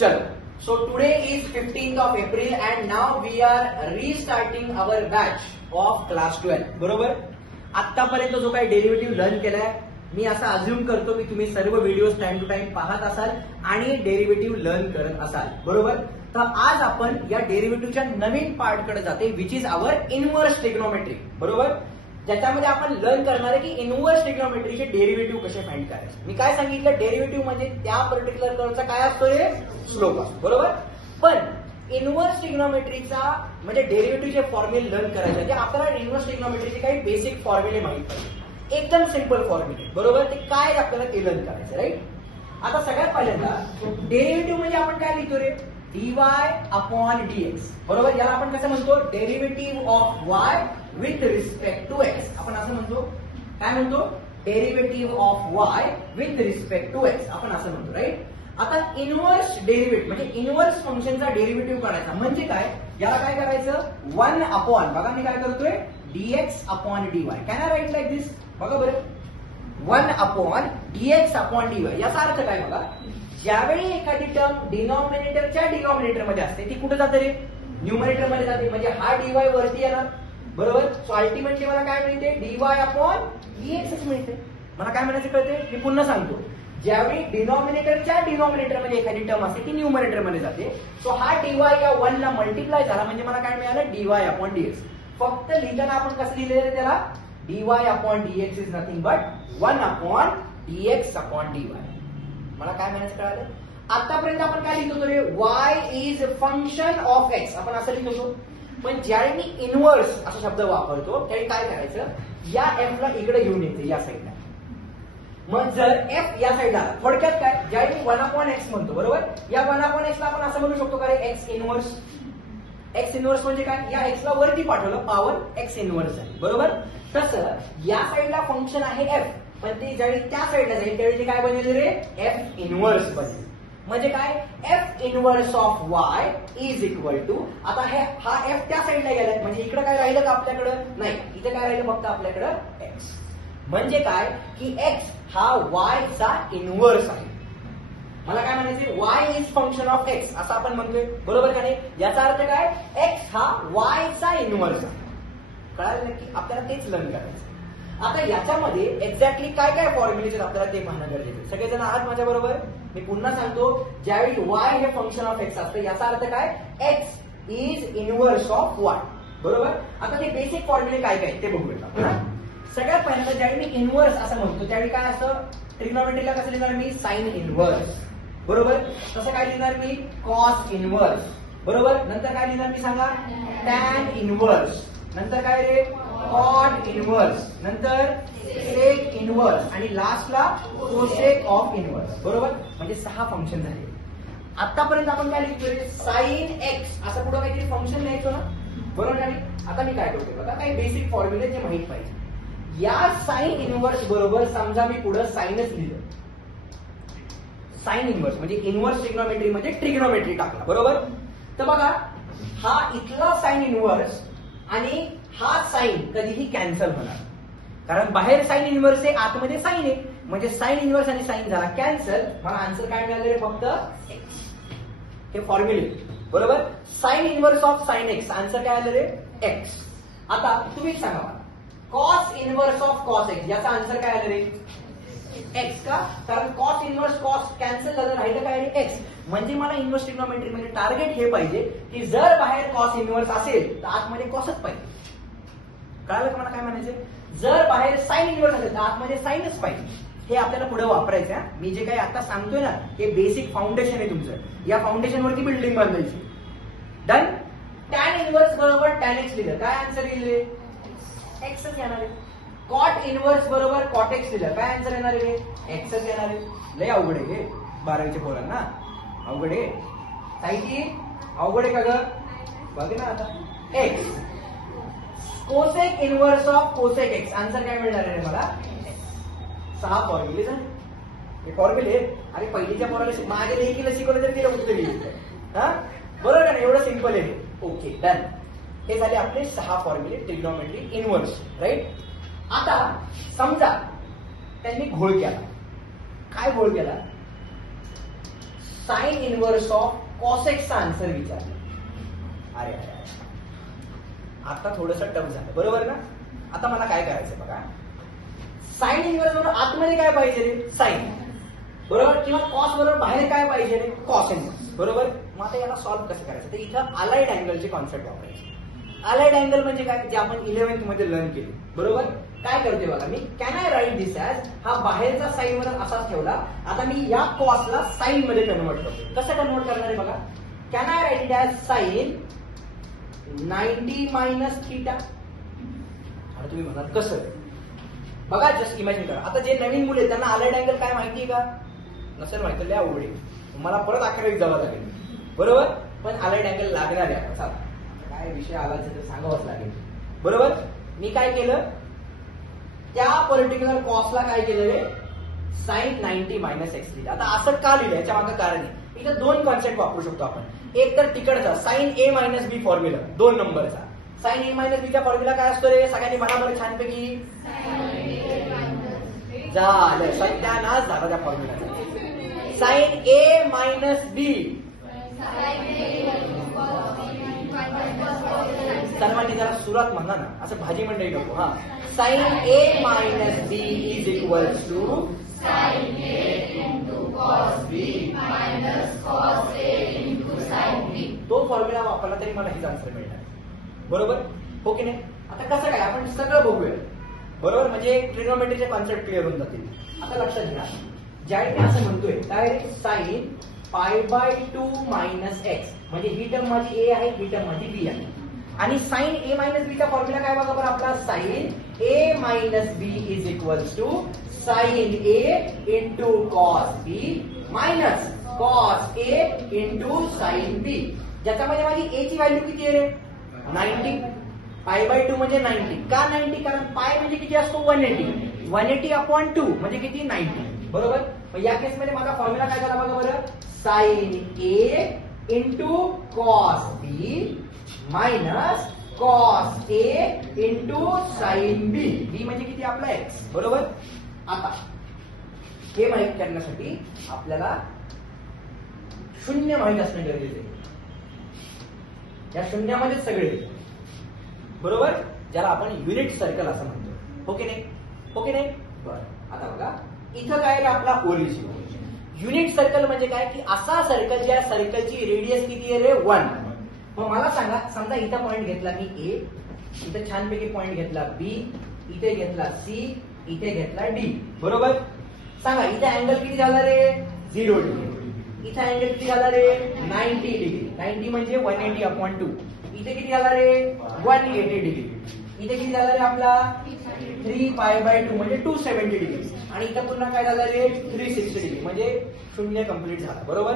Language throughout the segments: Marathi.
चलो, so today is 15th of April and now we are restarting our batch of class 12. बरोबर. आतापर्यंत जो काही डेरिव्हेटिव्ह लर्न केलाय, मी असा अज्युम करतो की तुम्ही सर्व व्हिडिओज टाइम टू टाइम पाहत असाल आणि डेरिव्हेटिव्ह लर्न करत असाल. बरोबर. तर आज आपण या डेरिव्हेटिव्हच्या नवीन पार्ट कडे जाते, which is our inverse trigonometry. बरोबर. ज्याच्यामध्ये आपण लर्न करणार आहे की इनव्हर्स ट्रिग्नोमेट्रीचे डेरिव्हेटिव्ह कसे फाइंड करायचे. मी काय सांगितलं, डेरिव्हेटिव्ह म्हणजे त्या पर्टिक्युलर कर्वचा काय असतो, हे स्लोप असतो. बरोबर. पण इनव्हर्स ट्रिग्नोमेट्रीचा म्हणजे डेरिव्हेटिव्हचे फॉर्म्युले लर्न करायचे म्हणजे आपल्याला इनव्हर्स ट्रिग्नोमेट्रीचे काही बेसिक फॉर्म्युले माहित पाहिजे. एकदम सिंपल फॉर्म्युले. बरोबर. ते काय आपल्याला ते लर्न करायचं. राईट. आता सगळ्यात पहिल्यांदा डेरिव्हेटिव्ह म्हणजे आपण काय लिहितो रे, dy अपॉन dx. बरोबर. याला आपण कसं म्हणतो, derivative of y with respect to x. आपण असं म्हणतो, काय म्हणतो, derivative of y with respect to x आपण असं म्हणतो. राईट. आता इनव्हर्स डेरिव्हेटिव्ह म्हणजे इनव्हर्स फंक्शनचा डेरिव्हेटिव्ह काढायचा म्हणजे काय, याला काय करायचं, 1 अपॉन, बघा मी काय करतोय, dx upon dy. Can I write like this. बघा बरं, 1 अपॉन dx अपॉन dy. याचा अर्थ काय बघा, ज्यावेळी एखादी टर्म डिनॉमिनेटरच्या डिनॉमिनेटर मध्ये असते ती कुठे जाते रे, न्यूमरेटर मध्ये जाते. म्हणजे हा dy वरती येणार. बरोबर. सो अल्टिमेटली मला काय मिळते, dy अपॉन dx मिळते. मला काय म्हणायचं कळते, मी पुन्हा सांगतो, ज्यावेळी डिनॉमिनेटरच्या डिनॉमिनेटर मध्ये एखादी टर्म असते ती न्यूमरेटर मध्ये जाते. सो हा dy या 1 ला मल्टिप्लाय झाला म्हणजे मला काय मिळालं, dy अपॉन dx. फक्त लिहिताना आपण कसं लिहिलेलं त्याला, dy upon dx is nothing but 1 upon dx upon dy. मला काय म्हणायचं कळालं. आतापर्यंत आपण काय लिहितो रे, y is function of x आपण असं लिहित होतो. पण ज्यावेळी मी इनव्हर्स असा शब्द वापरतो त्यावेळी काय करायचं, या f ला इकडे घेऊन येते या साईडला. मग जर f या साईडला, थोडक्यात काय, ज्यावेळी 1 अपॉन x म्हणतो. बरोबर. या 1 अपॉन x ला आपण असं म्हणू शकतो का रे, x इनव्हर्स. x इनव्हर्स म्हणजे काय, या x ला वरती पाठवलं, पॉवर x इनव्हर्स आहे. बरोबर. तसं या साईडला फंक्शन आहे f, पण ते ज्यावेळी त्या साईडला जाईल त्यावेळी काय बनेल रे, f इनव्हर्स बनेल. म्हणजे काय, f inverse of y is equal to, आता हा f त्या साईडला गेलाय म्हणजे इकडे काय राहिलं का आपल्याकडं, नाही, इथे काय राहिलं फक्त आपल्याकडं x. म्हणजे काय की x हा y चा इनव्हर्स आहे. मला काय म्हणायचे, y is function of x असं आपण म्हणतोय. बरोबर का नाही. याचा अर्थ काय, x हा y चा इनव्हर्स आहे. कळालं नक्की. आपल्याला तेच लर्न करायचं. आता याच्यामध्ये एक्झॅक्टली काय काय फॉर्म्युलेशन आपल्याला ते पाहणं गरजेचं आहे. सगळेजण आहात माझ्या बरोबर. मी पुन्हा सांगतो, ज्यावेळी y हे फंक्शन ऑफ x असतं याचा अर्थ काय, x is inverse of y. बरोबर. आता ते बेसिक फॉर्म्युले काय काय ते बघूया. सगळ्यात पहिल्यांदा ज्यावेळी मी इनव्हर्स असं म्हणतो त्यावेळी काय असतं, ट्रिग्नोमेट्रीला कसं लिहिणार मी, साइन इनव्हर्स. बरोबर. तसं काय लिहिणार मी, कॉस इनव्हर्स. बरोबर. नंतर काय लिहिणार मी सांगा, टॅन इनव्हर्स. नंतर काय रे, कॉट इनव्हर्स. नंतर सेक इनव्हर्स आणि लास्टला कोसेक ऑफ इनव्हर्स. बरोबर. म्हणजे 6 फंक्शन झाले. आतापर्यंत आपण काय लिहितोय, साइन एक्स असं पुढे काहीतरी फंक्शन लिहायचो ना. बरोबर. आणि आता मी काय करतो बघा, काही बेसिक फॉर्म्युले जे माहित पाहिजे. या साइन इनव्हर्स बरोबर समजा मी पुढे साइनच लिहिलं, साइन इनव्हर्स म्हणजे इनव्हर्स ट्रिग्नोमेट्री म्हणजे ट्रिग्नोमेट्री टाकला. बरोबर. तर बघा, हा इथला साइन इनव्हर्स आणि हा साइन कधीही कॅन्सल होणार, कारण बाहेर साइन इनव्हर्स आहे, आतमध्ये साइन आहे. म्हणजे साइन इनव्हर्स आणि साइन झाला कॅन्सल. मला आन्सर काय मिळालं रे, फक्त x. हे फॉर्म्युले. बरोबर. Sine inverse of sine X, answer काय आलं रे, x. आता तुम्ही सांगा मला, cos inverse of cos X, याचा आन्सर काय आलं रे, x का, कारण कॉस इनव्हर्स कॉस कॅन्सल झालं, राहिलं काय रे, x. म्हणजे मला इनव्हर्स ट्रिग्नोमेट्री मध्ये टार्गेट हे पाहिजे की जर बाहेर कॉस इनव्हर्स असेल तर आतमध्ये कॉसच पाहिजे. कळालं का मला काय म्हणायचं, जर बाहेर साइन इनव्हर्स असेल तर आतमध्ये साइनच पाहिजे. हे आपल्याला पुढे वापरायचं आहे. मी जे काही आता सांगतोय ना, हे बेसिक फाउंडेशन आहे तुमचं. या फाउंडेशन वरती बिल्डिंग बांधायची. डन. टॅन इनव्हर्स बरोबर टॅन एक्स लिहिलं, काय आन्सर येईल, एक्सच येणार आहे. कॉट इनव्हर्स बरोबर कॉट एक्स लिहिलं, काय आन्सर येणार आहे, एक्सच येणार आहे. लय अवघड आहे हे 12वीच्या पोरांना, अवघड आहे. काही अवघड आहे का ग, बघ ना आता. X. Cosec inverse of cosec x, answer काय मिळणार आहे मला, 6 फॉर्म्युले झाले. हे फॉर्म्युले अरे पहिलीच्या पोराला माझ्या लेखीला शिकवलं तर तिला उत्तर येईल. हा बरोबर का, एवढं सिंपल आहे. Okay done. हे झाले आपले 6 फॉर्म्युले ट्रिग्नोमेट्री इनव्हर्स. राईट. आता समजा त्यांनी घोळ केला. काय घोळ केला, साइन इनव्हर्स ऑफ कॉसेक्सचा आन्सर विचारला. अरे अरे आता थोडंसं टफ झालं, बरोबर ना. आता मला काय करायचं बघा, साइन इनव्हर्स बरोबर आतमध्ये काय पाहिजे रे, साइन, बरोबर, किंवा कॉस बरोबर बाहेर काय पाहिजे रे, कॉस इनव्हर्स, बरोबर. मग आता याला सॉल्व्ह कसं करायचं, तर इथं अलाइड अँगलची कॉन्सेप्ट वापरायची. अलाइड अँगल म्हणजे काय, जे आपण 11th मध्ये लर्न केले, बरोबर. काय करते बघा मी, can I write this as, हा बाहेरचा साइन वर असाच ठेवला, आता मी या कॉसला साइन मध्ये कन्वर्ट करतो. कसं कन्वर्ट करणार आहे बघा, can I write it as sine 90 minus theta. आता तुम्ही म्हणाल कसं, बघा जस्ट इमॅजिन करा. आता जे नवीन मुले त्यांना अलाइड अँगल काय माहितीये का, नसेल माहिती लय अवघड आहे, तुम्हाला परत 11वीत जावं लागेल, बरोबर. पण अलाइड अँगल लागणार आहे, चला काय विषय आला तर सांगावंच लागेल, बरोबर. मी काय केलं, त्या पर्टिक्युलर कॉसला काय केलं रे, साइन 90 मायनस एक्स लिहिलं. आता असं का लिहिलं, याच्या मागं कारण आहे. इथं दोन कॉन्सेप्ट वापरू शकतो आपण. एक तर तिकडचा sign A minus B formula 2 नंबरचा. साइन ए मायनस बीचा फॉर्म्युला काय असतो रे, सगळ्यांनी म्हणाबरोबर छानपैकी, झालं सत्यानाश झाला त्या फॉर्म्युला. साइन ए मायनस बी, सर्वांनी जरा सुरात म्हणा ना, असं भाजी मंडळी नको. हा, sine A minus B is equal to sine A into cos B minus cos A into sine B. तो फॉर्म्युला वापरला तरी मला हीच आन्सर मिळणार, बरोबर हो की नाही. आता कसं काय, आपण सगळं बघूया, बरोबर. म्हणजे ट्रिग्नोमेट्रीचे कॉन्सेप्ट क्लिअर होऊन जातील. आता लक्षात घ्या, ज्यावेळी मी असं म्हणतोय डायरेक्ट साइन π/2 मायनस एक्स, म्हणजे ही टर्म माझी ए आहे, ही टर्म माझी बी आहे. आणि साइन ए मायनस बीचा फॉर्म्युला काय बघा बरं आपला, sine A minus B is equal to sine A into cos B minus cos A into sine B. ज्याच्यामध्ये माझी ए ची व्हॅल्यू किती आहे रे, 90. π/2 म्हणजे 90. का 90, कारण पाय म्हणजे किती असतो, 180. 180/2 म्हणजे किती, 90, बरोबर. मग या केसमध्ये माझा फॉर्म्युला काय झाला बघा बरं, sign A into cos B minus cos A into sine बी. बी म्हणजे किती आपला एक्स, बरोबर. आता हे माहित करण्यासाठी आपल्याला शून्य माहित असणं गरजेचं आहे. या शून्यामध्ये सगळे, बरोबर, ज्याला आपण युनिट सर्कल असं म्हणतो, हो की नाही, हो की नाही. बरं, आता बघा इथं काय आपला ओरिजिन. युनिट सर्कल म्हणजे काय, की असा सर्कल ज्या सर्कलची रेडियस किती आहे रे, 1. मग मला सांगा, समजा इथं पॉइंट घेतला मी ए, इथं छानपैकी पॉइंट घेतला बी, इथे घेतला सी, इथे घेतला डी, बरोबर. सांगा इथे अँगल किती झाला रे, 0 डिग्री. इथे अँगल किती झाला रे, 90 डिग्री. 90 म्हणजे 180/2. इथे किती झाला रे, 180 डिग्री. इथे किती झाला रे आपला 3π/2 म्हणजे 270 डिग्री. आणि इथं पुन्हा काय झालं रे, 360 डिग्री, म्हणजे 0 कंप्लीट झाला, बरोबर.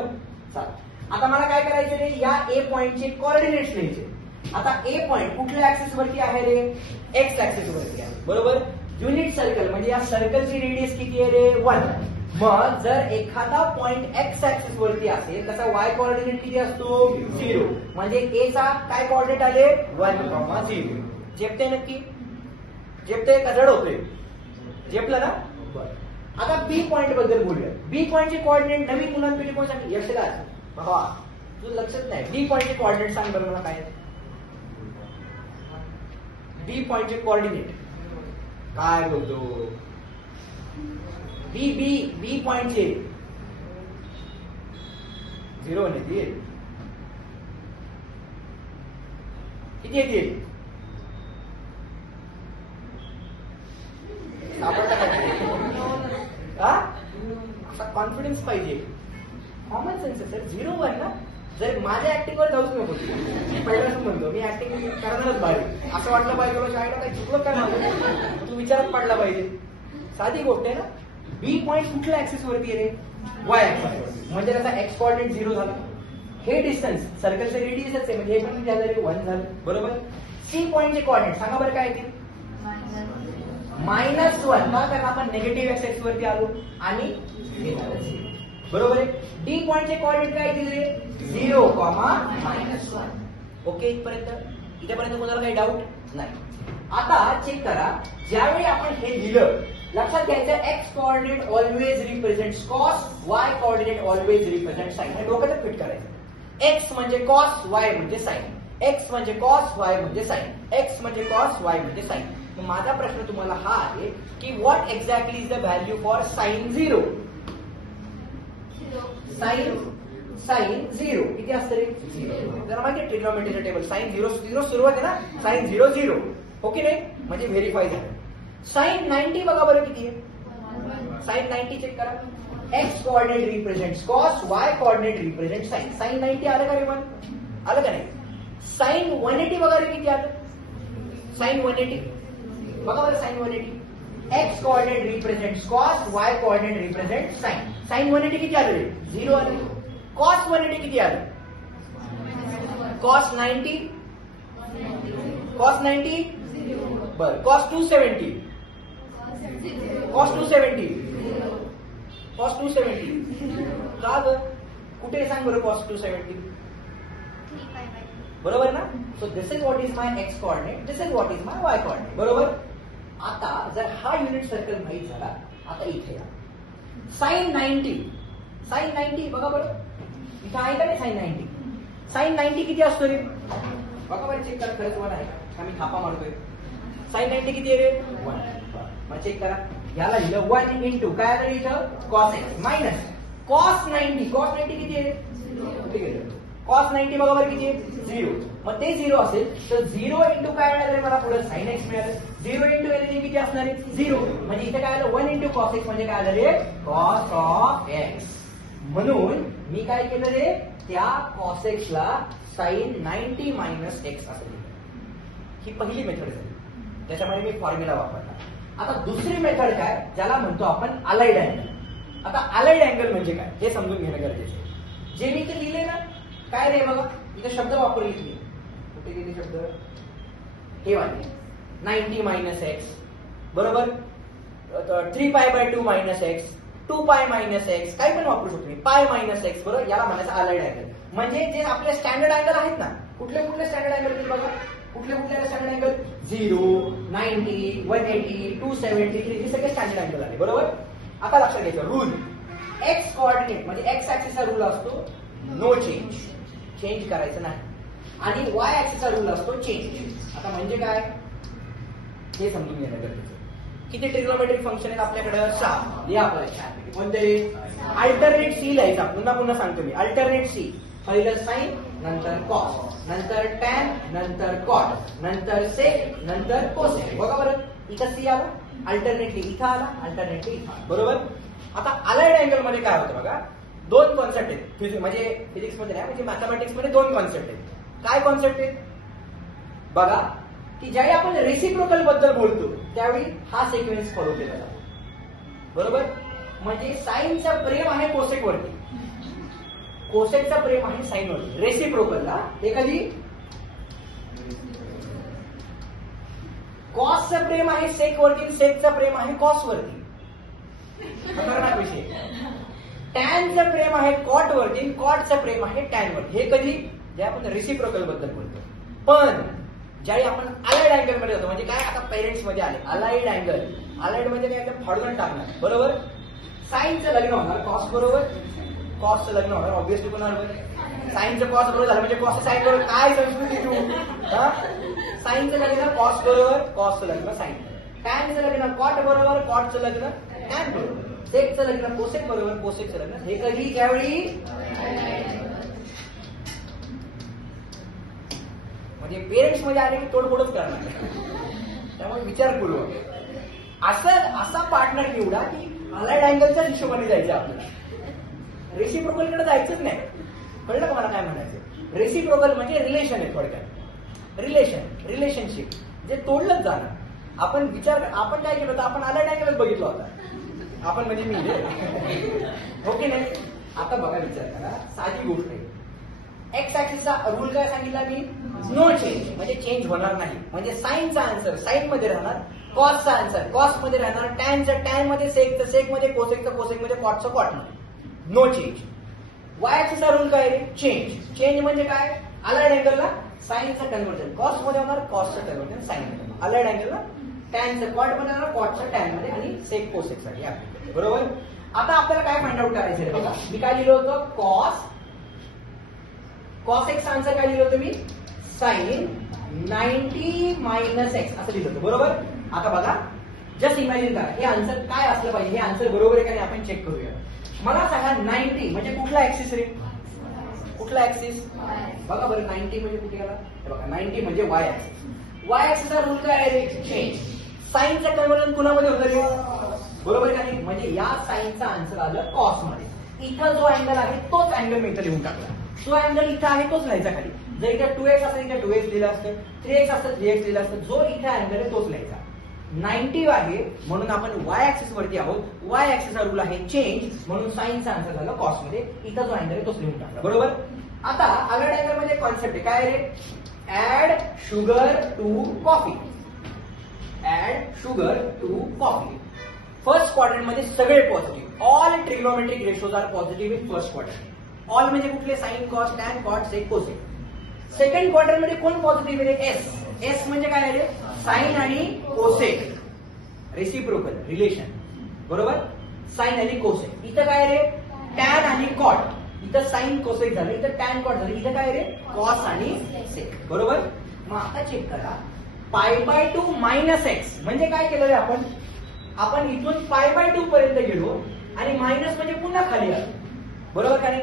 चालेल, आता मला काय करायचं रे, या ए पॉइंटचे कोऑर्डिनेट्स लिहायचे. आता ए पॉइंट कुठल्या ऍक्सिस वरती आहे रे, एक्स ऍक्सिस वरती आहे, बरोबर. युनिट सर्कल म्हणजे या सर्कलची रेडियस किती आहे रे, 1. मग जर एखादा पॉइंट एक्स ऍक्सिस वरती असेल त्याचा वाय कोऑर्डिनेट किती असतो, 0. म्हणजे ए चा काय कोऑर्डिनेट आले, 1,0. झेपते नक्की, झेपते का जड होतोय, झेपलं ना. आता बी पॉइंट बद्दल बोलूया. बी पॉइंटचे कोऑर्डिनेट नवीन मुलांपैकी कोण सांगितले, यशराज बाबा तुझं लक्षात नाही. बी पॉइंटचे कोऑर्डिनेट सांग बरं मला काय. बी पॉइंटचे कोऑर्डिनेट काय बोलतो, बी बी बी पॉइंटचे 0 नाही, किती येतील, असा कॉन्फिडन्स पाहिजे, कॉमन सेन्स आहे सर. 0-1 ना. जर माझ्या ऍक्टिंगवर जाऊच नको, पहिल्याच म्हणतो मी ऍक्टिंग करणारच पाहिजे. असं वाटलं पाहिजे तुला शाळेला काही चुकलं काय माझं, तू विचारात पडला पाहिजे. साधी गोष्ट आहे ना. बी पॉइंट कुठल्या ऍक्सिस वरती आहे रे, वाय ऍक्सिस, म्हणजे त्याचा एक्स कोऑर्डिनेट 0 झाला. हे डिस्टन्स सर्कलचं रेडियसच आहे, म्हणजे हे पण झालं रे 1 झालं, बरोबर. सी पॉइंटचे कोऑर्डिनेट सांगा बरं काय येतील, -1. का, कारण आपण निगेटिव्ह एक्स एक्स वरती आलो आणि बरोबर आहे. डी पॉइंटचे कोऑर्डिनेट काय येतील रे, 0, -1. ओके, इथपर्यंत कोणाला काही डाऊट नाही. आता चेक करा, ज्यावेळी आपण हे लिहिलं लक्षात घ्यायचं X coordinate always represents cos, Y coordinate always represent sine. हे डोक्यात फिट करायचं. एक्स म्हणजे कॉस, वाय म्हणजे साइन. एक्स म्हणजे कॉस, वाय म्हणजे साइन. एक्स म्हणजे कॉस, वाय म्हणजे साइन. माझा प्रश्न तुम्हाला हा आहे की what exactly is the value for sine 0. Sine 0 किती असतं रे? 0. जरा माहिती ट्रिग्नोमेट्रीचं टेबल. साइन 0 0 सुरुवात आहे ना, साइन 0 0. ओके नाही म्हणजे व्हेरीफाय झालं. साइन 90 बघा बरं किती आहे. साइन 90 चेक करा. X coordinate represents cos, Y coordinate represent sine. Sine 90 आलं का रे? पण आलं का नाही? साइन 180 बघा रे किती आलं. साइन 180 बघा बरं. Sine 180 X coordinate represents cos, Y coordinate represent sine. Sine 180 किती आलं रे? 0 आलं. कॉस 180 किती आलं? कॉस 90. कॉस 90 बर. कॉस 270. कॉस 270. कॉस 270 का ग? कुठे सांग बरं कॉस 270? बरोबर ना? So this is what is my ex coordinate, this is what is my Y coordinate. बरोबर. आता जर हा युनिट सर्कल माहित झाला, आता इथे या. साइन 90. साइन 90 बघा बरं. इथं आहे का नाही साइन 90? साइन 90 किती असतो रे? बघा बरं चेक करा. खरंच 1 आहे का? मी थापा मारतोय. साइन 90 किती आहे रे? 1. मग चेक करा. याला लिहिलं 1 इंटू काय आलं इथं? Cos x minus cos 90. Cos 90 किती आहे? ठीक आहे. कॉस 90 बघा बरं किती आहे? 0. मग ते 0 असेल तर 0 इंटू काय मिळालं मला पुढे? साइन एक्स मिळालं. 0 इंटू एनिथिंग किती असणार आहे? 0. म्हणजे इथे काय आलं? 1 इंटू कॉस एक्स म्हणजे काय आलं रे? Cos of x. म्हणून मी काय केलं रे? त्या कॉस एक्सला साइन 90 मायनस एक्स असं लिहिलं. ही पहिली मेथड झाली. त्याच्यामध्ये मी फॉर्म्युला वापरला. आता दुसरी मेथड काय? ज्याला म्हणतो आपण अलाइड अँगल. आता अलाइड अँगल म्हणजे काय हे समजून घेणं गरजेचं आहे. जे मी इथे लिहिले ना, काय रे बघा इथे शब्द वापरले मी. कुठे गेले शब्द? हे वाले 90 मायनस एक्स बरोबर. 3π/2 मायनस एक्स, 2π मायनस एक्स, काही पण वापरू शकतो मी. पाय मायनस एक्स बरोबर. याला म्हणायचं अलाइड अँगल. म्हणजे जे आपले स्टँडर्ड अँगल आहेत ना, कुठले कुठले स्टँडर्ड अँगल तुम्ही बघा. कुठले कुठले स्टँडर्ड अँगल? 0, 90, 180, 270 हे सगळे स्टँडर्ड अँगल आहे बरोबर. आता लक्षात घ्यायचं रूल. एक्स कोऑर्डिनेट म्हणजे एक्स ऍक्सिसचा रूल असतो नो चेंज, चेंज करायचं नाही. आणि वाय ऍक्सिसचा रूल असतो चेंज. आता म्हणजे काय हे समजून घेणं गरजेचं. किती ट्रिग्नोमेट्रिक फंक्शन आहेत आपल्याकडे? 6. लिहा आपल्याला. कोणते? अल्टरनेट सी लिहायचा. पुन्हा पुन्हा सांगतो मी. Alternate C. पहिलं साइन, नंतर कॉस, नंतर टॅन, नंतर कॉट, नंतर सेक, नंतर कोसेक. बघा बरं इथं सी आला, अल्टरनेटली इथं आला, अल्टरनेटली इथं. बरोबर. आता अलाइड अँगल मध्ये काय होतं बघा. 2 कॉन्सेप्ट आहेत. म्हणजे फिजिक्स मध्ये नाही, म्हणजे मॅथमॅटिक्स मध्ये 2 कॉन्सेप्ट आहेत. काय कॉन्सेप्ट आहेत बघा की ज्यावेळी आपण रेसिप्रोकल बद्दल बोलतो त्यावेळी हा सिक्वेन्स फॉलो केला जातो बरोबर. म्हणजे साइनचं प्रेम आहे कोसेक वरती, कोसेकचं प्रेम आहे साइन वरती. रेसिप्रोकलला हे कधी कॉसचं प्रेम आहे सेक वरती, सेकचं प्रेम आहे कॉस वरती. खतरनाक विषय. टॅनचं प्रेम आहे कॉट वरती, कॉटचं प्रेम आहे टॅन वरती. हे कधी? जे आपण रेसिप्रोकल बद्दल बोलतो. पण ज्यावेळी आपण अलाइड अँगल मध्ये होतो म्हणजे काय? आता पेरेंट्स मध्ये आले अलाइड अँगल. अलाइड म्हणजे काय? फाडून टाकणार बरोबर. साइनचं लग्न होणार कॉस बरोबर, कॉसचं लग्न होणार ऑब्व्हियसली बरोबर. साइनचं कॉस बरोबर झालं म्हणजे कॉसचं साइन बरोबर. काय संस्कृती तू? साइनचं लग्न कॉस बरोबर, कॉसचं लग्न साइन. टॅनचं लग्न कॉट बरोबर, कॉटचं लग्न टॅन बरोबर. सेकचं लग्न कोसेक बरोबर, कोसेकचं लग्न. हे कधी? ज्यावेळी म्हणजे पेरेंट्स मध्ये आले की तोडफोडच करणार. त्यामुळे विचारपूर्वक असा पार्टनर निवडा की अलाइड अँगलच्याच हिशोबाने जायचं आपल्याला. रेसिप्रोकलकडे जायचंच नाही. कळलं का मला काय म्हणायचं? रेसिप्रोकल म्हणजे रिलेशन आहे थोडक्यात. रिलेशनशिप जे तोडलंच जाणार. आपण काय केलं होतं? आपण अलाइड अँगलच बघितला होता. आपण म्हणजे मी ओके नाही. आता बघा विचार करा, साधी गोष्ट आहे. एक्स ऍक्सिसचा रूल काय सांगितला मी? No change. म्हणजे चेंज होणार नाही. म्हणजे साइनचा आन्सर साइन मध्ये राहणार, कॉसचा आन्सर कॉस मध्ये राहणार, टॅनचं टॅन मध्ये, सेकचं सेक मध्ये, कोसेकचं कोसेक मध्ये, कॉटचं कॉट मध्ये. No change. वाय ऍक्सिसचा रूल काय? चेंज. चेंज म्हणजे काय? अलाइड अँगलला साइनचं कन्व्हर्जन कॉस मध्ये होणार, कॉसचं कन्व्हर्जन साइन मध्ये. अलाइड अँगलला टॅनचं कॉट बनवणार, कॉटचं टॅन मध्ये आणि सेक कोसेक साठी ऍप्लिकेबल. बरोबर. आता आपल्याला काय फाइंड आउट करायचं आहे बघा. मी काय लिहिलं होतं, कॉस एक्सचं आन्सर काय लिहिलं होतं मी, साइन 90 मायनस एक्स असं लिहिलं होतं. बरोबर. आता बघा, जस्ट इमॅजिन करा हे आन्सर काय असलं पाहिजे, हे आन्सर बरोबर आहे का नाही आपण चेक करूया. मला सांगा 90 म्हणजे कुठला ऍक्सिस रे, कुठला ऍक्सिस बघा बरं. 90 म्हणजे कुठे गेला, बघा 90 म्हणजे वाय ऍक्सिस. वाय ऍक्सिसचा रूल काय आहे रे, चेंज. साईनचं कन्व्हर्जन कुणामध्ये होतं रे, बरोबर का नाही. म्हणजे या साईनचा आन्सर आलं कॉस मध्ये. इथं जो अँगल आहे तोच अँगल मी इथं लिहून टाकला. जो अँगल इथं आहे तोच लिहायचा खाली. जर इथं 2x असेल इथं 2x लिहिलं असतं, 3x असतं 3x लिहिलं असतं. जो इथं अँगल आहे तोच लिहायचा. 90 आहे म्हणून आपण वाय ऍक्सिस वरती आहोत. वाय ऍक्सिसचा रूल आहे चेंज, म्हणून साईनचा आन्सर झाला कॉस मध्ये. इथं जो अँगल आहे तोच लिहून टाकला. बरोबर. आता आगळ अँगल मध्ये कॉन्सेप्ट आहे काय रे, add sugar to coffee. Add sugar to coffee. First quadrant मध्ये सगळे positive. All trigonometric ratios are positive in first quadrant. All म्हणजे कुठले, sine, cos, tan, cot, sec, cosec. Second quadrant मध्ये कोण पॉझिटिव्ह आहे, एस. एस म्हणजे काय आहे, साइन आणि कोसेक, रेसिप्रोकल रिलेशन. बरोबर. साइन आणि कोसेक. इथं काय रे, टॅन आणि कॉट. इथं साइन कोसेक झालं, इथं टॅन कॉट झालं. इथं काय रे, कॉस आणि सेक. बरोबर. मग आता चेक करा, π/2 मायनस एक्स म्हणजे काय केलं रे आपण, आपण इथून π/2 पर्यंत गेलो आणि मायनस म्हणजे पुन्हा खाली आलो. बरोबर का नाही.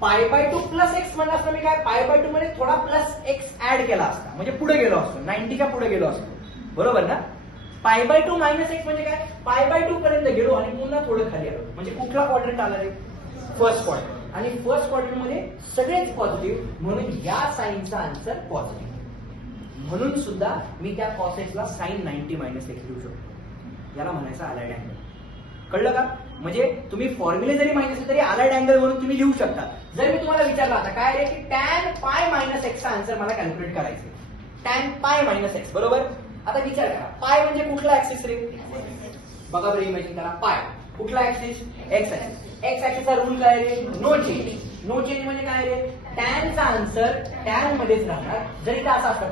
π/2 प्लस एक्स म्हणलं असतं मी काय, π/2 मध्ये थोडा प्लस एक्स ऍड केला असता म्हणजे पुढे गेलो असतो, 90 च्या पुढे गेलो असतो. बरोबर ना. π/2 मायनस एक्स म्हणजे काय, π/2 पर्यंत गेलो आणि पुन्हा थोडं खाली आलो. म्हणजे कुठला क्वाड्रंट आला रे, फर्स्ट क्वाड्रंट. आणि फर्स्ट क्वाड्रंट मध्ये सगळेच पॉझिटिव्ह म्हणून या साईनचा आन्सर पॉझिटिव्ह. म्हणून सुद्धा मी त्या कॉसेक्सला साइन 90 मायनस एक्स लिहू शकतो. याला म्हणायचं अलाइड अँगल. कळलं का. म्हणजे तुम्ही फॉर्म्युले जरी माहिती असेल तरी अलाइड अँगल म्हणून तुम्ही लिहू शकता. जर मी तुम्हाला विचारलं आता काय रे की टॅन पाय मायनस एक्सचा आन्सर मला कॅल्क्युलेट करायचे, टॅन पाय मायनस एक्स. बरोबर. आता विचार करा, पाय म्हणजे कुठला ऍक्सिस रे, बघा बरं इमॅजिन करा. पाय कुठला ऍक्सिस, एक्स ऍक्सिस. एक्स ऍक्सिसचा रूल काय रे, नो चेंज. नो चेंज म्हणजे काय रे, टॅनचा आन्सर टॅन मध्येच राहणार. जर इथं असं असतं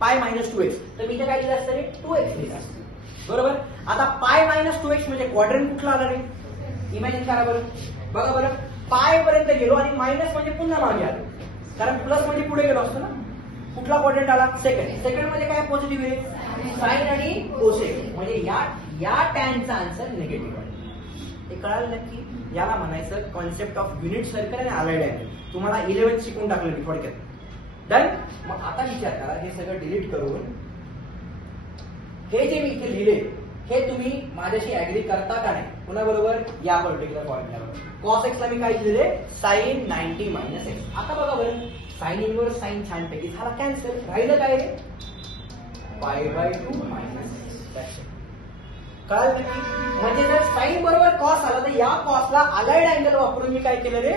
पाय मायनस 2x तर मी इथे काय लिहिलं असतं रे, 2x लिहिलं असतं. बरोबर. आता पाय मायनस 2x म्हणजे क्वाड्रंट कुठला आला रे, इमॅजिन करा बरं. बघा बरं, पाय पर्यंत गेलो आणि मायनस म्हणजे पुन्हा मागे आलो, कारण प्लस म्हणजे पुढे गेलो असतो ना. कुठला क्वाड्रंट आला, सेकंड. सेकंड मध्ये काय पॉझिटिव्ह आहे, साइन आणि कोसेक. म्हणजे या टॅनचा आन्सर निगेटिव्ह आहे. हे कळालं नक्की. याला म्हणायचं कॉन्सेप्ट ऑफ युनिट सर्कल आणि अलाइड अँगल. तुम्हाला 11th शिकून टाकलं मी थोडक्यात. डन. मग आता विचार करा, हे सगळं डिलीट करून हे जे मी इथे लिहिले हे तुम्ही माझ्याशी ऍग्री करता का नाही, कुणाबरोबर, या पर्टिक्युलर फॉर्म्युल्यावर. कॉस एक्सला मी काय लिहिले, साइन 90 मायनस एक्स. आता बघा बरं, साइन इनवर्स साइन छानपैकी झाला कॅन्सल. राहिलं काय, π/2 मायनस एक्स. कळलं नक्की. म्हणजे जर साइन बरोबर कॉस आला तर या कॉसला अलाइड अँगल वापरून मी काय केलं रे,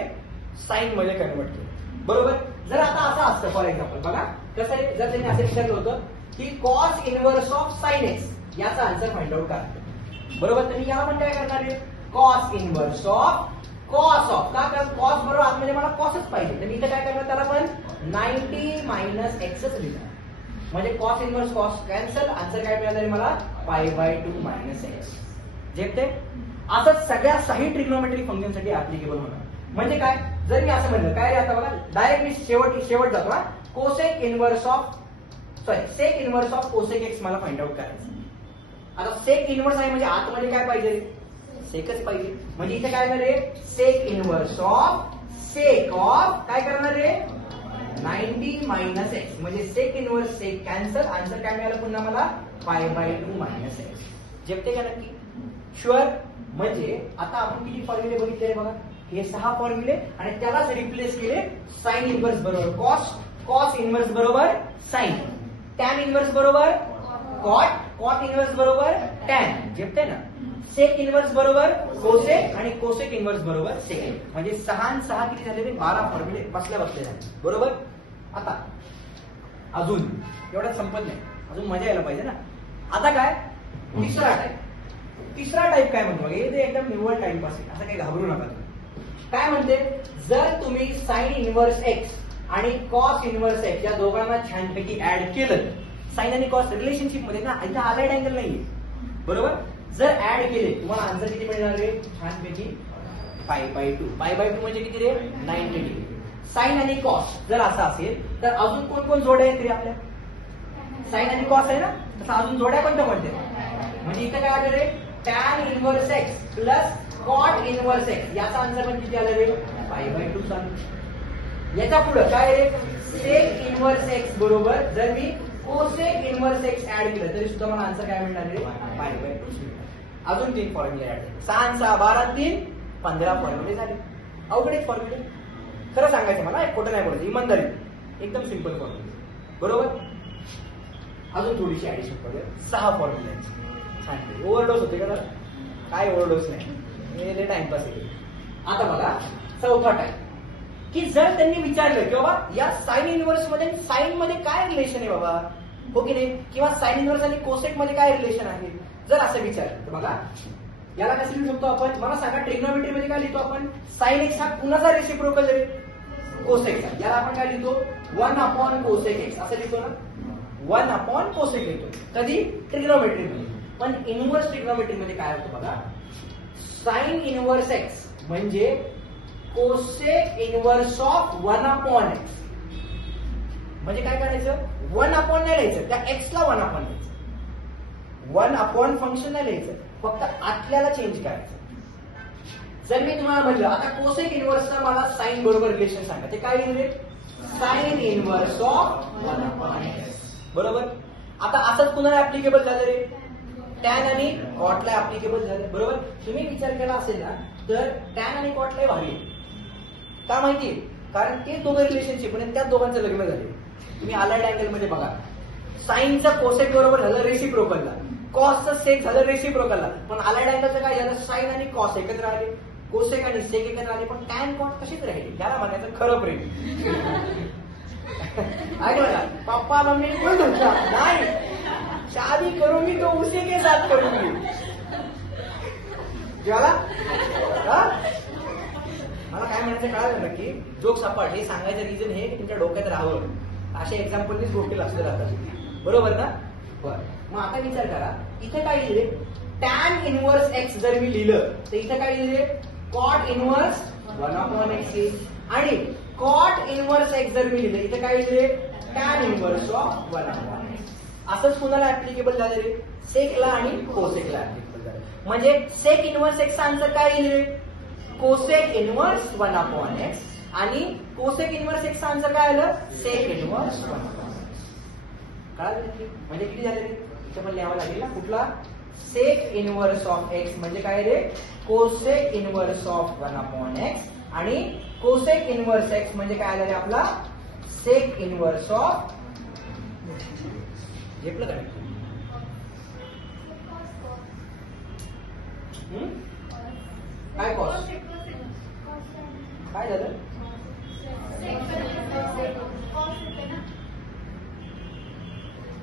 साइन मध्ये कन्वर्ट केलं. बरोबर. जर आता असं असतं फॉर एक्झाम्पल, बघा कसं आहे, जर त्यांनी असं विचारलं होतं की cos inverse of sine x, याचा आन्सर फाइंड आउट करा. बरोबर. तर मी याला पण काय करणार आहे, cos inverse of cos of, का कॉस बरोबर आतमध्ये मला कॉसच पाहिजे, तर मी इथे काय करणार, त्याला पण 90 मायनस एक्सच लिहिणार. म्हणजे cos inverse cos cancel, answer काय मिळालं मला, π/2 मायनस एक्स. झेपते. आता सगळ्या काही ट्रिग्नोमेट्रिक फंक्शनसाठी ऍप्लिकेबल होणार. म्हणजे काय, जर मी असं म्हणलं काय रे, आता बघा डायरेक्ट मी शेवट जातो हा, cosec inverse of sec inverse of cosec X मला फाइंड आउट करायचं. आता सेक इनवर्स आहे म्हणजे आतमध्ये काय पाहिजे, सेकच पाहिजे. म्हणजे इथे काय करणार रे, sec inverse of sec of काय करणार रे, 90 मायनस एक्स. म्हणजे sec inverse sec cancel, answer काय मिळालं पुन्हा मला, π/2 मायनस एक्स. झेपते का नक्की, शुअर. म्हणजे आता आपण किती फॉर्म्युले बघितले बघा, हे 6 फॉर्म्युले आणि त्यालाच रिप्लेस केले. साइन इनवर्स बरोबर कॉस, कॉस इनवर्स बरोबर साइन, टॅन इनवर्स बरोबर कॉट, कॉट इनवर्स बरोबर टॅन. झेपते ना. सेक इनवर्स बरोबर कोसेक आणि कोसेक इनवर्स बरोबर सेक. म्हणजे 6 आणि 6 किती झाले रे, 12 फॉर्म्युले बसले झाले. बरोबर. आता अजून एवढं संपत नाही, अजून मजा यायला पाहिजे ना. आता काय, तिसरा टाईप. तिसरा टाईप काय म्हणतो, हे ते एकदम निव्वळ टाइमपास आहे, असं काही घाबरू नका तुम्ही. काय म्हणते, जर तुम्ही साइन इनवर्स एक्स आणि कॉस इनवर्स एक्स या दोघांना छानपैकी ऍड केलं, साइन आणि कॉस रिलेशनशिप मध्ये ना, इथे आलाइड अँगल नाहीये, बरोबर. जर ऍड केले तुम्हाला आन्सर किती मिळणार रे? छानपैकी π/2. π/2 म्हणजे किती रे? 90 डिग्री. साइन आणि कॉस जर असं असेल तर अजून कोण कोण जोड्या आहेत रे आपल्या? साइन आणि कॉस आहे ना, तसं अजून जोड्या कोणत्या कोणत्या? म्हणजे इथे काय आलं रे? Tan inverse X plus cot inverse X. याचा आन्सर पण किती आलं रे? π/2 चालू. याच्या पुढे काय रे? सेक इनव्हर्स एक्स बरोबर जर मी कोसेक इनव्हर्स एक्स ऍड केलं तरी सुद्धा मला आन्सर काय मिळणार रे? π/2. अजून 3 फॉर्म्युले ऍड. 6 6 12 3 15 फॉर्म्युले झाले. अवघडेच फॉर्म्युले. खरं सांगायचं मला, खोटं नाही बोलायचं, इमानदारी, एकदम सिंपल फॉर्म्युले, बरोबर. अजून थोडीशी ऍडिशन करूया. 6 फॉर्म्युले. छान. ओव्हरडोस होते का? काय ओव्हरडोस नाही, टाइमपास आहे. आता बघा चौथा टाइम, की जर त्यांनी विचारलं की बाबा या साइन इनव्हर्स मध्ये साइन मध्ये काय रिलेशन आहे बाबा, हो की नाही, किंवा साइन इनव्हर्स आणि कोसेक मध्ये काय रिलेशन आहे, जर असं विचारलं तर बघा याला कसं लिहू शकतो आपण? मला सांगा, ट्रिग्नोमेट्री मध्ये काय लिहितो आपण? साइन एक्स हा कुणाचा रेसिप्रोकल आहे? कोसेकचा. याला आपण काय लिहितो? 1 कोसेक एक्स असं लिहितो ना. 1 कोसेक लिहितो. कधी? ट्रिग्नोमेट्री मध्ये. पण इनव्हर्स ट्रिग्नोमेट्री मध्ये काय होतं बघा, साइन इनव्हर्स एक्स म्हणजे कोसेक इनव्हर्स ऑफ 1 एक्स. म्हणजे काय करायचं? 1 नाही लिहायचं, त्या एक्सला 1 लिहायचं. 1 फंक्शन नाही लिहायचं, फक्त आतल्याला चेंज करायचं. जर मी तुम्हाला म्हटलं आता कोसेक इनव्हर्सचा मला साइन बरोबर रिलेशन सांगा, ते काय लिहिले? साइन इनव्हर्स ऑफ 1 बरोबर. आता असंच पुन्हा ऍप्लिकेबल झालं रे, टॅन आणि कॉटला ऍप्लिकेबल झालं, बरोबर. तुम्ही विचार केला असेल ना तर टॅन आणि कॉटला भारी का माहितीये? कारण ते दोघं रिलेशनशिप आणि त्या दोघांचं लग्न झाले. तुम्ही आलाइड अँगल मध्ये बघा, साइनचं कोसेक बरोबर झालं रेसिप्रोकलला, कॉसचं सेक झालं रेसिप्रोकलला. पण आलाइड अँगलचं काय झालं? साइन आणि कॉस एकत्र आले, कोसेक आणि सेक एकत्र आले, पण टॅन कॉट कशीच राहिली. त्याला म्हणायचं खरं प्रेम. ऐकलं, पप्पा मम्मी कोण तुमचा नाही, शादी करूंगी तो उसी के साथ करूंगी. मला काय म्हणायचं कळालं नक्की? जोक सपाट हे सांगायचं रिझन हे तुमच्या डोक्यात राहावं. अशा एक्झाम्पलनीच गोष्टी लक्षात राहतात, बरोबर ना? बरं, मग आता विचार करा, इथे काय लिहिले? टॅन इनव्हर्स एक्स जर मी लिहिलं तर इथे काय लिहिले? Cot inverse 1 x. आणि कॉट इनव्हर्स एक्स जर मी लिहिलं इथे काय लिहिले? Tan inverse of 1 x. असंच कुणाला ऍप्लिकेबल झाले रे? सेकला आणि कोसेकला ऍप्लिकेबल झालं. म्हणजे सेक इनव्हर्स एक्सचा आन्सर काय लिहिले? Cosec inverse 1 x. आणि कोसेक इनव्हर्स एक्सचा आन्सर काय आलं? सेक इनव्हर्स 1 एक्स. कळालं? म्हणजे किती झाले रे? इथे पण लिहावं लागेल ना, कुठला? सेक इनव्हर्स ऑफ एक्स म्हणजे काय रे? Cosec inverse of 1 x. आणि कोसेक इनव्हर्स एक्स म्हणजे काय आलं रे आपला? सेक इनव्हर्स ऑफ, घेतलं का? काय कॉस? काय झालं?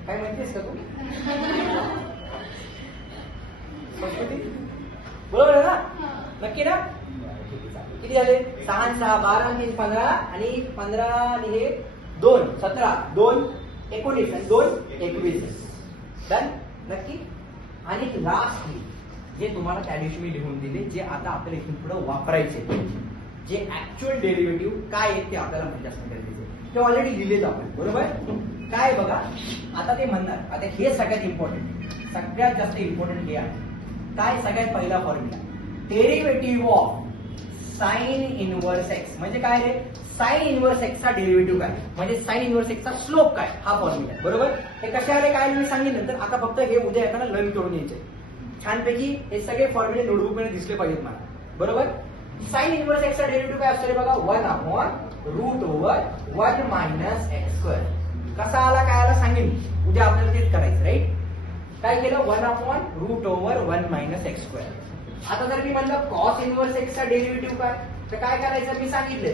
काय माहितीस का तू? बरोबर आहे ना? नक्की ना? किती झाले? 6 6 12 3 15 आणि 15 आणि हे 2 17 2 19 आणि 2 21. डन? नक्की? आणि लास्टली जे तुम्हाला त्या दिवशी मी लिहून दिले, जे आता आपल्याला इथून पुढे वापरायचे, जे ऍक्च्युअल डेरिव्हेटिव्ह काय आहे ते आपल्याला माहिती असणं गरजेचं आहे. ते ऑलरेडी लिहिलेच आपण, बरोबर. काय बघा, आता ते म्हणणार, आता हे सगळ्यात इम्पॉर्टंट, सगळ्यात जास्त इम्पॉर्टंट हे आहे. काय? सगळ्यात पहिला formula, derivative of sine inverse X म्हणजे काय रे? साइन इनव्हर्स एक्सचा डेरिव्हेटिव्ह काय म्हणजे साइन इनव्हर्स एक्सचा स्लोप काय, हा फॉर्म्युला आहे, बरोबर. हे कशा आले काय मी सांगितलं, तर आता फक्त हे उद्या येताना लर्न करून यायचे. छानपैकी हे सगळे फॉर्म्युले नोटबुक मध्ये दिसले पाहिजेत मला, बरोबर. साइन इनव्हर्स एक्सचा डेरिव्हेटिव्ह काय असतो बघा? 1/√1 मायनस एक्स स्क्वेअर. कसा आला काय आला सांगेन उद्या, आपल्याला तेच करायचं, राईट. काय केलं? 1/√1 मायनस एक्स स्क्वेअर. आता जर मी म्हणलं कॉस इनव्हर्स एक्सचा डेरिव्हेटिव्ह काय, तर काय करायचं मी सांगितलंय,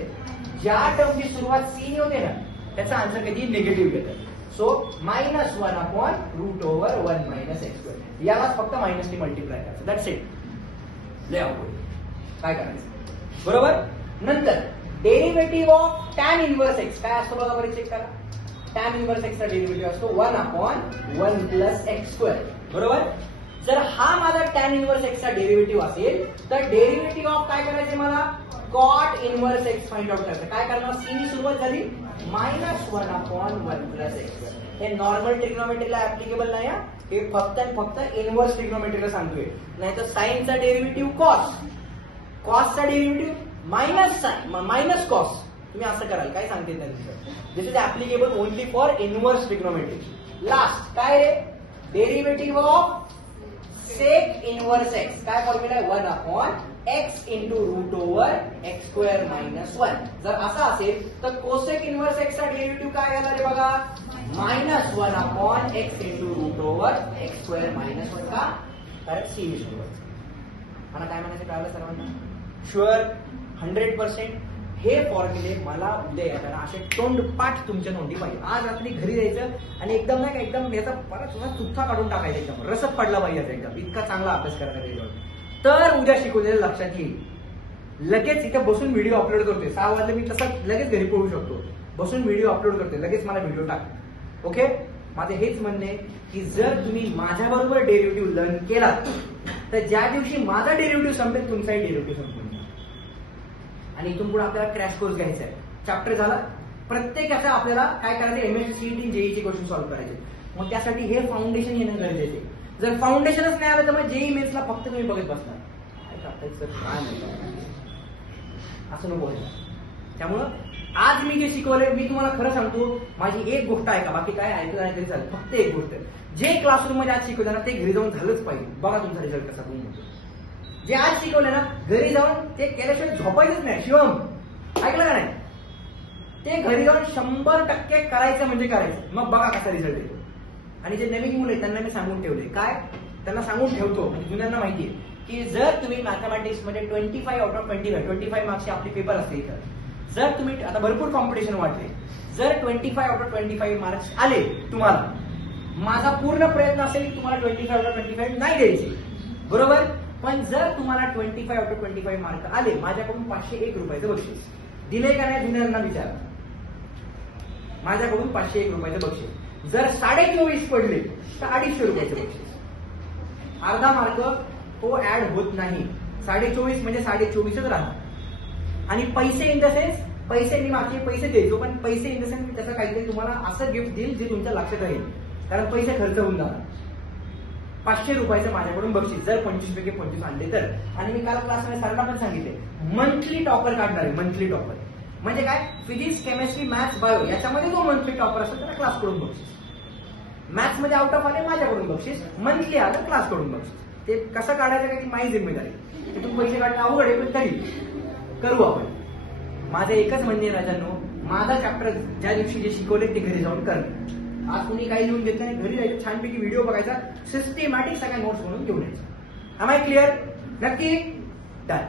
ज्या टर्मची सुरुवात सी ने होते ना त्याचा आन्सर कधी निगेटिव्ह येतं. So -1/√1 minus x square. याला फक्त मायनसने मल्टिप्लाय करायचं, दॅट्स इट. लय अवघड. काय करायचं, बरोबर. नंतर derivative of tan inverse x काय असतो बघा, बरं चेक करा. टॅन इनव्हर्स एक्सचा डेरिव्हेटिव्ह असतो 1/1 प्लस एक्स स्क्वेअर. बरोबर. जर हा माझा टॅन इनव्हर्स एक्सचा डेरिव्हेटिव्ह असेल तर डेरिव्हेटिव्ह ऑफ काय करायचे मला cot inverse x find out करायचं. काय करणार सी नी सुरुवात झाली -1/1 प्लस एक्स. हे नॉर्मल ट्रिग्नोमेट्रीला ऍप्लिकेबल नाही. हे फक्त आणि फक्त इनव्हर्स ट्रिग्नोमेट्रीला सांगतोय. नाही तर साईनचा डेरिव्हेटिव्ह कॉस, कॉसचा डेरिव्हेटिव्ह मायनस कॉस. तुम्ही असं कराल. काय सांगते this is applicable only for inverse trigonometry. Last काय रे derivative of sec inverse x. काय फॉर्म्युला आहे 1/x into root over x square minus 1. जर असा असेल तर कोसेक इनव्हर्स एक्सचा डेरिव्हेटिव्ह काय येणार आहे बघा -1/x into root over x square minus 1. का कारण सी शुअर. मला काय म्हणायचं कळलं सर्वांना. शुअर 100%. हे फॉर्म्युले मला उद्या येताना असे तोंडपाठ तुमच्या नोंदी पाहिजे. आज रात्री घरी जायचं आणि एकदम नाही का एकदम याचा परत चुथा काढून टाकायचा. एकदम रसच पडला पाहिजे एकदम. इतका चांगला अभ्यास करायचा तर उद्या शिकवलेलं लक्षात येईल. लगेच इथे बसून व्हिडिओ अपलोड करतोय. 6 वाजता मी तसं लगेच घरी पळू शकतो. बसून व्हिडिओ अपलोड करतोय. लगेच मला व्हिडिओ टाक. ओके. माझं हेच म्हणणे की जर तुम्ही माझ्याबरोबर डेरिव्हेटिव्ह लर्न केला तर ज्या दिवशी माझा डेरिव्हेटिव्ह संपेल तुमचाही डेरिव्हेटिव्ह संपेल. आणि इथून पुढे आपल्याला क्रॅश कोर्स घ्यायचा आहे. चॅप्टर झाला. प्रत्येकाचा आपल्याला काय करायचं एमएससीईटी जेईची क्वेश्चन सॉल्व्ह करायचे. मग त्यासाठी हे फाउंडेशन येणं गरजेचे. जर फाउंडेशनच नाही आलं तर मग जेई मेन्सला फक्त तुम्ही बघत बसणार. काय करताय काय नाही असं नको. त्यामुळं आज मी जे शिकवलंय मी तुम्हाला खरं सांगतो माझी एक गोष्ट आहे का बाकी काय ऐकलं नाही तरी चालेल. फक्त एक गोष्ट जे क्लासरूम मध्ये आज शिकवलं ना ते घरी जाऊन झालंच पाहिजे. बघा तुमचा रिझल्ट कसा तुम्ही जे आज शिकवलं ना घरी जाऊन ते केल्याशिवाय झोपायचंच नाही. शिवम ऐकलं का नाही. ते घरी जाऊन 100% करायचं म्हणजे करायचं. मग बघा कसा रिझल्ट येतो. आणि जे नवीन मुलं आहेत त्यांना मी सांगून ठेवले काय त्यांना सांगून ठेवतो म्हणजे जुन्यांना माहिती आहे की जर तुम्ही मॅथमॅटिक्स मध्ये 25/25 मार्क्सचे आपले पेपर असते इथं. जर तुम्ही आता भरपूर कॉम्पिटिशन वाढले. जर 25/25 मार्क्स आले तुम्हाला माझा पूर्ण प्रयत्न असेल की तुम्हाला 25/25 नाही द्यायचे. बरोबर. पण जर तुम्हाला 25/25 मार्क आले माझ्याकडून 501 रुपयाचं बक्षीस दिले का नाही जुन्यांना विचार. माझ्याकडून 501 रुपयाचं बक्षीस. जर 24.5 पडले 250 रुपयाचं बक्षीस. अर्धा मार्क तो ऍड होत नाही. 24.5 म्हणजे 24.5च राहणार. आणि पैसे इन द सेन्स पैसे मी मागचे पैसे द्यायचो पण पैसे इन द सेन्स मी त्याचं काहीतरी तुम्हाला असं गिफ्ट देईल जे तुमच्या लक्षात राहील. कारण पैसे खर्च होऊन जाणार. 500 रुपयाचं माझ्याकडून बक्षीस जर 25/25 आणले तर. आणि मी काल क्लासमध्ये सरांना पण सांगितले मंथली टॉपर काढणार आहे. मंथली टॉपर म्हणजे काय फिजिक्स केमिस्ट्री मॅथ्स बायो याच्यामध्ये जो मंथली टॉपर असतो त्याला क्लासकडून बक्षीस. मॅथ्स मध्ये आउट ऑफ आले माझ्याकडून बक्षीस. मंथली आलं क्लासकडून बक्षीस. ते कसं काढायचं काय ती माझी जिम्मेदारी. तिथून पैसे काढणं अवघड आहे पण तरी करू आपण. माझं एकच म्हणणे राजांनो माझा चॅप्टर ज्या दिवशी जे शिकवले ते घरी जाऊन करणं. आज कुणी काही लिहून देत नाही. घरी जायचं छानपैकी व्हिडिओ बघायचा सिस्टेमॅटिक सगळ्या नोट्स म्हणून घेऊन यायचं. I clear. नक्की डन.